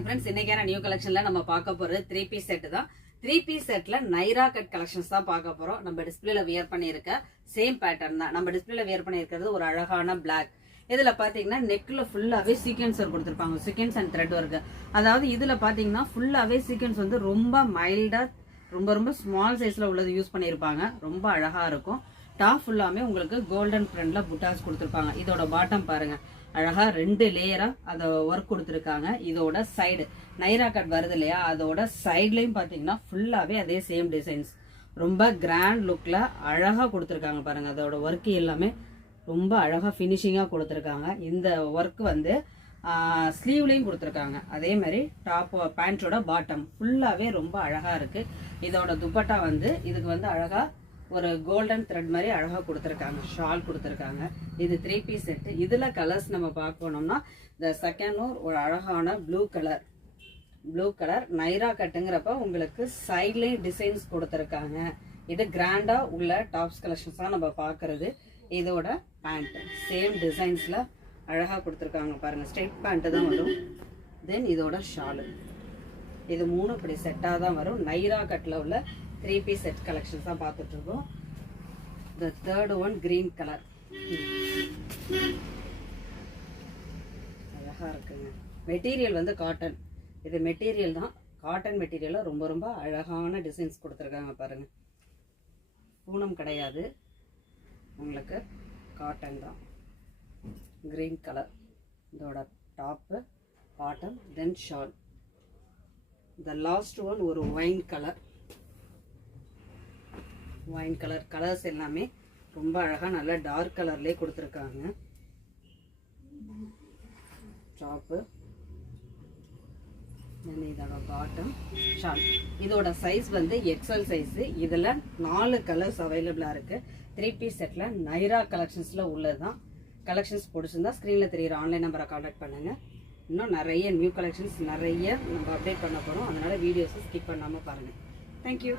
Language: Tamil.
ஃப்ரெண்ட்ஸ், இன்னைக்கான நியூ கலெக்ஷன்ல நம்ம பார்க்க போறது 3 பீஸ் செட் தான். 3 பீஸ் செட்ல நைரா கட் கலெக்ஷன்ஸ் தான் பார்க்க போறோம். நம்ம டிஸ்பிளேல வியர் பண்ணியிருக்க சேம் பேட்டர்ன் தான். நம்ம டிஸ்பிளேல வியர் பண்ணியிருக்கிறது ஒரு அழகான பிளாக். இதுல பாத்தீங்கன்னா நெக்ல ஃபுல்லாவே சீக்வென்சர் கொடுத்திருப்பாங்க, சீக்வென்ஸ் அண்ட் த்ரெட் ஒர்க். அதாவது இதுல பாத்தீங்கன்னா ஃபுல்லாவே சீக்வென்ஸ் வந்து ரொம்ப மைல்டா, ரொம்ப ஸ்மால் சைஸ்ல உள்ளது யூஸ் பண்ணியிருப்பாங்க. ரொம்ப அழகா இருக்கும். டாப் ஃபுல்லாமே உங்களுக்கு கோல்டன் பிரிண்ட்ல புட்டாஸ் கொடுத்திருப்பாங்க. இதோட பாட்டம் பாருங்க, அழகா 2 லேயரா அத ஒர்க் கொடுத்திருக்காங்க. இதோட சைடு நைரா கட் வருது இல்லையா, அதோட சைட்லயும் பாத்தீங்கன்னா ஃபுல்லாவே அதே சேம் டிசைன்ஸ். ரொம்ப கிராண்ட் லுக்ல அழகா கொடுத்திருக்காங்க பாருங்க. அதோட ஒர்க் எல்லாமே ரொம்ப அழகா பினிஷிங்கா கொடுத்திருக்காங்க. இந்த ஒர்க் வந்து ஸ்லீவ்லயும் கொடுத்திருக்காங்க. அதே மாதிரி டாப் பேண்டோட பாட்டம் ஃபுல்லாவே ரொம்ப அழகா இருக்கு. இதோட துப்பட்டா வந்து இதுக்கு வந்து அழகா ஒரு கோல்டன் த்ரெட் மாதிரி அழகா கொடுத்திருக்காங்க. ஷால் கொடுத்திருக்காங்க. இது 3 பீஸ் செட். இதுல கலர்ஸ் நம்ம பார்க்கணும்னா இந்த செகண்ட் ஒரு அழகான ப்ளூ கலர் நைரா கட்டுங்கிறப்ப உங்களுக்கு சைட்லயும் டிசைன்ஸ் கொடுத்திருக்காங்க. இது கிராண்டா உள்ள டாப்ஸ் கலெக்ஷன்ஸ் தான் நம்ம பாக்குறது. இதோட பேண்ட் சேம் டிசைன்ஸ்ல அழகா கொடுத்திருக்காங்க பாருங்க. ஸ்ட்ரெயிட் பேண்ட் தான் வரும். தென் இதோட ஷாலு, இது 3 இப்படி செட்டா தான் வரும். நைரா கட்ல உள்ள 3 பீஸ் செட் கலெக்ஷன்ஸ் தான் பார்த்துட்டு இருக்கோம். The third one green color. அழகா இருக்குங்க. மெட்டீரியல் வந்து காட்டன். இது மெட்டீரியல் தான், காட்டன் மெட்டீரியல்ல ரொம்ப அழகான டிசைன்ஸ் கொடுத்துருக்காங்க பாருங்க. பூனம் கிடையாது, உங்களுக்கு காட்டன் தான். கிரீன் கலர் இதோட top, bottom, then shawl. The last one ஒரு ஒயின் கலர் கலர்ஸ் எல்லாமே ரொம்ப அழகா நல்ல டார்க் கலர்லயே கொடுத்துருக்காங்க. டாப்பு, இதோட பாட்டம், ஷால். இதோட சைஸ் வந்து எக்ஸல் சைஸ். இதுல 4 கலர்ஸ் அவைலபிளா இருக்கு. 3 பீஸ் செட்ல நைரா கலெக்ஷன்ஸ்ல உள்ளதுதான். கலெக்ஷன்ஸ் பிடிச்சிருந்தா ஸ்கிரீன்ல தெரியுற ஆன்லைன் நம்பரை கான்டாக்ட் பண்ணுங்க. இன்னும் நிறைய நியூ கலெக்ஷன்ஸ் நிறைய நம்ம அப்டேட் பண்ண போறோம். அதனால வீடியோஸ் ஸ்கிப் பண்ணாம பாருங்க. தேங்க்யூ.